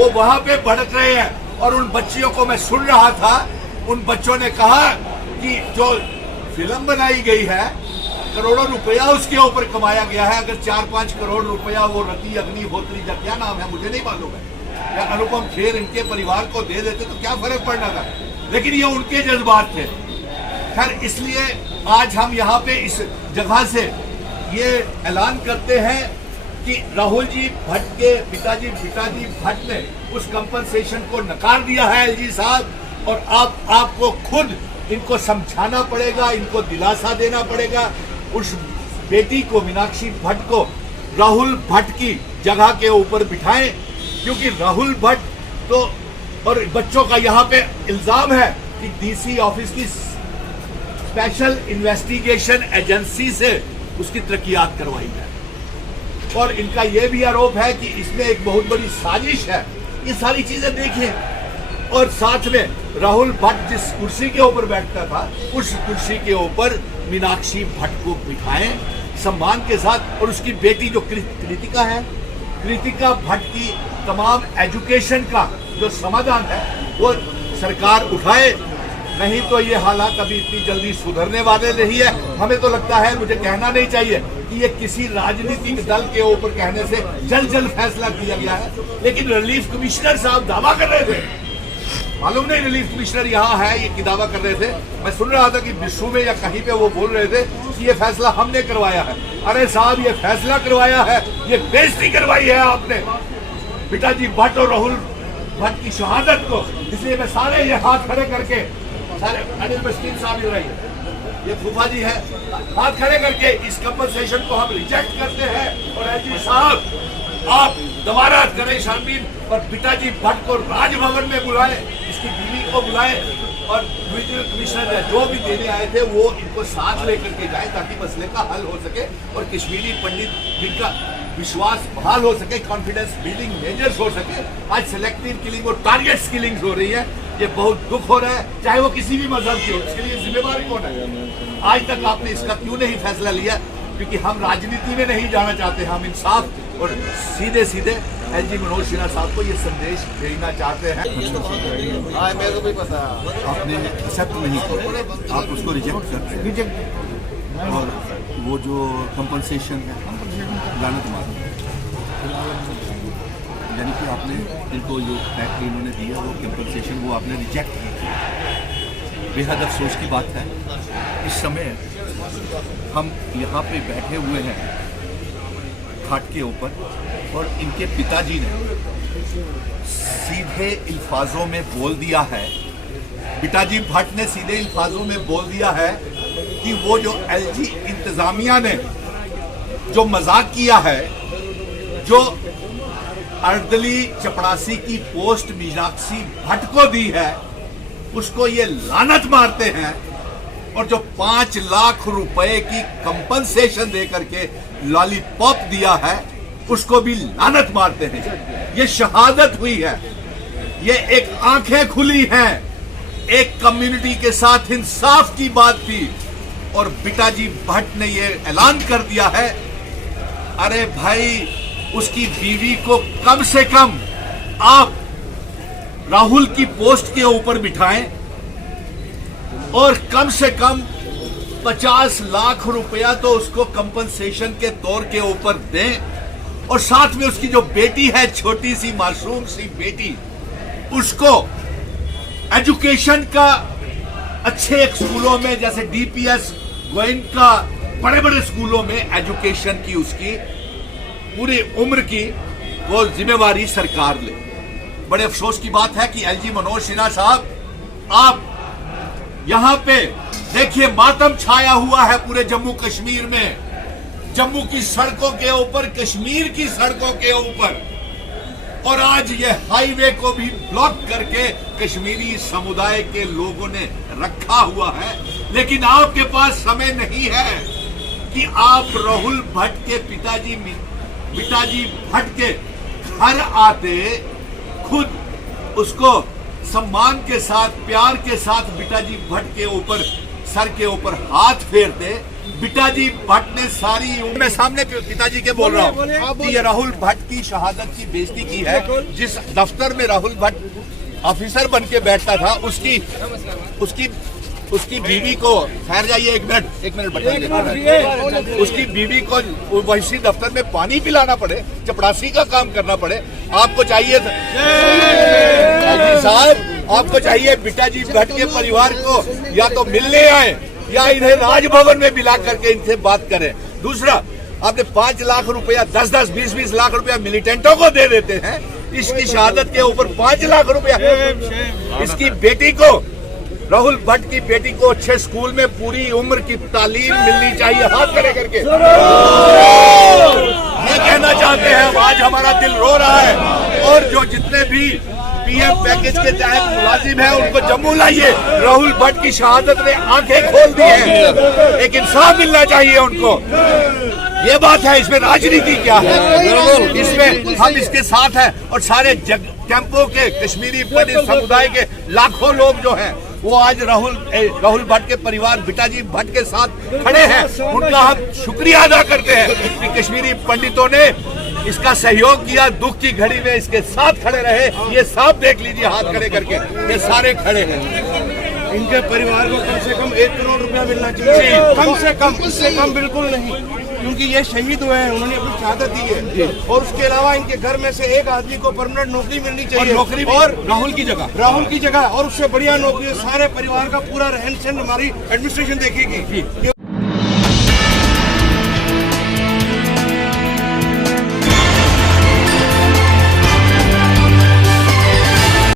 वो वहां पे भड़क रहे हैं। और उन बच्चियों को मैं सुन रहा था, उन बच्चों ने कहा कि जो फिल्म बनाई गई है करोड़ों रुपया उसके ऊपर कमाया गया है, अगर 4-5 करोड़ रुपया वो रति अग्निहोत्री या क्या नाम है मुझे नहीं मालूम है, या अनुपम खेर इनके परिवार को दे देते तो क्या फर्क पड़ना था, लेकिन ये उनके जज्बात थे। खैर, इसलिए आज हम यहाँ पे इस जगह से ये ऐलान करते हैं कि राहुल जी भट्ट के पिताजी भट्ट ने उस कंपनसेशन को नकार दिया है एलजी साहब, और आपको खुद इनको समझाना पड़ेगा, इनको दिलासा देना पड़ेगा। उस बेटी को, मीनाक्षी भट्ट को राहुल भट्ट की जगह के ऊपर बिठाएं, क्योंकि राहुल भट्ट तो, और बच्चों का यहाँ पे इल्जाम है कि डीसी ऑफिस की स्पेशल इन्वेस्टिगेशन एजेंसी से उसकी तरक्कियात करवाई है, और इनका यह भी आरोप है कि इसमें एक बहुत बड़ी साजिश है। ये सारी चीजें देखें, और साथ में राहुल भट्ट जिस कुर्सी के ऊपर बैठता था उस कुर्सी के ऊपर मीनाक्षी भट्ट को बिठाएं सम्मान के साथ, और उसकी बेटी जो कृतिका है, कृतिका भट्ट की तमाम एजुकेशन का जो समाधान है वो सरकार उठाए, नहीं तो ये हालात अभी इतनी जल्दी सुधरने वाले नहीं है। हमें तो लगता है, मुझे कहना नहीं चाहिए कि ये किसी राजनीतिक दल के ऊपर कहने से जल्द फैसला किया गया है, लेकिन रिलीफ कमिश्नर साहब दावा कर रहे थे, मालूम नहीं रिलीफ कमिश्नर यहाँ है ये कि दावा कर रहे थे, मैं सुन रहा था कि विश्व में या कहीं पे वो बोल रहे थे कि ये फैसला हमने करवाया है। अरे साहब, ये फैसला करवाया है, ये बेइज्जती करवाई है आपने पिताजी भट्ट और राहुल भट्ट की शहादत को। इसलिए मैं सारे ये हाथ खड़े करके, सारे अनिल मस्कीन साहब इधर आइए, ये फूफा जी है, हाथ खड़े करके इस कंपनसेशन को हम रिजेक्ट करते हैं। और एलजी साहब, आप दोबारा करें छानबीन और पिताजी भट्ट को राजभवन में बुलाएं, इसकी बीवी को बुलाएं, और डिविजनल कमिश्नर जो भी देने आए थे वो इनको साथ लेकर के जाए ताकि मसले का हल हो सके और कश्मीरी पंडित जिनका विश्वास बहाल हो सके, कॉन्फिडेंस बिल्डिंग मेजर्स हो सके। आज सेलेक्टिव किलिंग और टारगेट किलिंग हो रही है, ये बहुत दुख हो रहा है, चाहे वो किसी भी मजहब की हो, इसके लिए जिम्मेवार कौन है? आज तक आपने इसका क्यों नहीं फैसला लिया? क्योंकि हम राजनीति में नहीं जाना चाहते, हम इंसाफ और सीधे सीधे एलजी मनोज सिन्हा साहब को ये संदेश भेजना चाहते हैं। मेरे को भी पता, आपने एक्सेप्ट नहीं किया, आप उसको रिजेक्ट करते हैं, और वो जो कंपनसेशन है लानत मार, यानी कि आपने इनको जो फैक्ट्री इन्होंने दिया वो कंपनसेशन वो आपने रिजेक्ट किया। बेहद अफसोस की बात है, इस समय हम यहाँ पे बैठे हुए हैं घाट के ऊपर, और इनके पिताजी ने सीधे अल्फाजों में बोल दिया है, पिताजी भट्ट ने सीधे अल्फाजों में बोल दिया है कि वो जो एलजी इंतजामिया ने जो मजाक किया है, जो अर्दली चपड़ासी की पोस्ट मीनाक्षी भट्ट को दी है, उसको ये लानत मारते हैं, और जो 5 लाख रुपए की कंपनसेशन दे करके लॉलीपॉप दिया है उसको भी लानत मारते हैं। ये शहादत हुई है, ये एक आंखें खुली हैं, एक कम्युनिटी के साथ इंसाफ की बात थी, और पिताजी भट्ट ने ये ऐलान कर दिया है। अरे भाई, उसकी बीवी को कम से कम आप राहुल की पोस्ट के ऊपर बिठाएं, और कम से कम 50 लाख रुपया तो उसको कंपनसेशन के तौर के ऊपर दें, और साथ में उसकी जो बेटी है, छोटी सी मासूम सी बेटी, उसको एजुकेशन का अच्छे स्कूलों में जैसे डीपीएस गोयनका बड़े बड़े स्कूलों में एजुकेशन की उसकी पूरी उम्र की वो जिम्मेवारी सरकार ले। बड़े अफसोस की बात है कि एलजी मनोज सिन्हा साहब, आप यहां पे देखिए मातम छाया हुआ है पूरे जम्मू कश्मीर में, जम्मू की सड़कों के ऊपर, कश्मीर की सड़कों के ऊपर, और आज ये हाईवे को भी ब्लॉक करके कश्मीरी समुदाय के लोगों ने रखा हुआ है। लेकिन आपके पास समय नहीं है कि आप राहुल भट्ट के पिताजी भट्ट के घर आते खुद उसको सम्मान के साथ, प्यार के साथ पिताजी भट्ट के ऊपर, सर के ऊपर हाथ फेरते पिताजी भट्ट ने सारी मैं सामने पिताजी के बोल रहा हूँ कि ये राहुल भट्ट की शहादत की बेइज्जती की है। जिस दफ्तर में राहुल भट्ट ऑफिसर बन के बैठता था उसकी बीवी को ठहर जाइए एक मिनट बता दीजिए। उसकी बीवी को वैसी दफ्तर में पानी पिलाना पड़े, चपड़ासी का काम करना पड़े। आपको चाहिए साहब, आपको चाहिए पिताजी भट्ट के परिवार को या तो मिलने आए या इन्हें राजभवन में मिला करके इनसे बात करें। दूसरा, आपने 5 लाख रुपया 10-10, 20-20 लाख रुपया मिलिटेंटों को दे देते हैं। इसकी शहादत के ऊपर 5 लाख रुपया इसकी बेटी को, राहुल भट्ट की बेटी को अच्छे स्कूल में पूरी उम्र की तालीम मिलनी चाहिए। हाथ खड़े करके ये कहना चाहते हैं। आज हमारा दिल रो रहा है। और जो जितने भी पीएम पैकेज के तहत मुलाजिम है उनको जम्मू लाइए। राहुल भट्ट की शहादत ने आंखें खोल दी है। एक इंसाफ मिलना चाहिए उनको। ये बात है, इसमें राजनीति क्या है? इसमें हम इसके साथ हैं। और सारे कैंपों के कश्मीरी पंडित समुदाय के लाखों लोग जो हैं वो आज राहुल भट्ट के परिवार पिताजी भट्ट के साथ खड़े हैं। उनका हम शुक्रिया अदा करते हैं कि कश्मीरी पंडितों ने इसका सहयोग किया, दुख की घड़ी में इसके साथ खड़े रहे। ये साफ देख लीजिए हाथ खड़े करके, ये सारे खड़े हैं। इनके परिवार को कम से कम 1 करोड़ रुपया मिलना चाहिए, कम से कम, उससे कम बिल्कुल नहीं, क्योंकि ये शहीद हुए हैं, उन्होंने अपनी शहादत दी है। और उसके अलावा इनके घर में से एक आदमी को परमानेंट नौकरी मिलनी चाहिए, नौकरी और राहुल की जगह, और उससे बढ़िया नौकरी। सारे परिवार का पूरा रहन सहन हमारी एडमिनिस्ट्रेशन देखेगी।